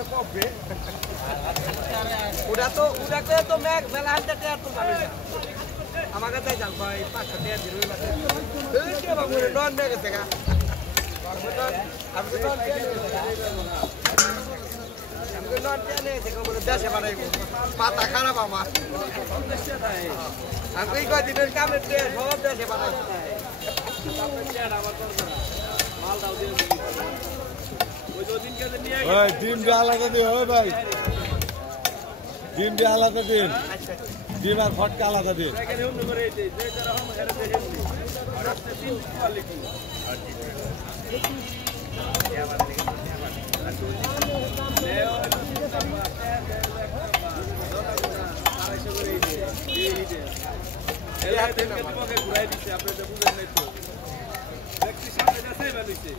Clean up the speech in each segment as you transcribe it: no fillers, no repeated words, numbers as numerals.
তো কবে ওটাকে তো মেঘ মেলা হাতে আর তো পাবে না আমার কাছে জাল ভাই 500 টাকা দিন হইছে এই যে বাবু নন মেঘ থেকে আমি তো নন থেকে বলে দেশে বানাইবো মাথা খারাপ আমার আমি এই কদিনের কামের সব দেশে বানাইবো মাল দাও দিয়ে ওই ডিমটা আলাদা দিন ওই ভাই ডিমটা আলাদা দিন ডিম আর ফটকা আলাদা দিন ঘুরাই দিচ্ছে আপনি তো বুঝেন নাই তো দেখছি সামনে যাচ্ছে বেলুইছে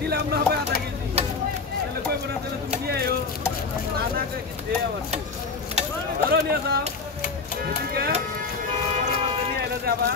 দিলাম না হবে আধা কেজি তাহলে কইব না তাহলে তুমি নিয়ে আয়ো না না দে আবার ধরো নিয়ে যাও এদিকে নিয়ে এলে যাবা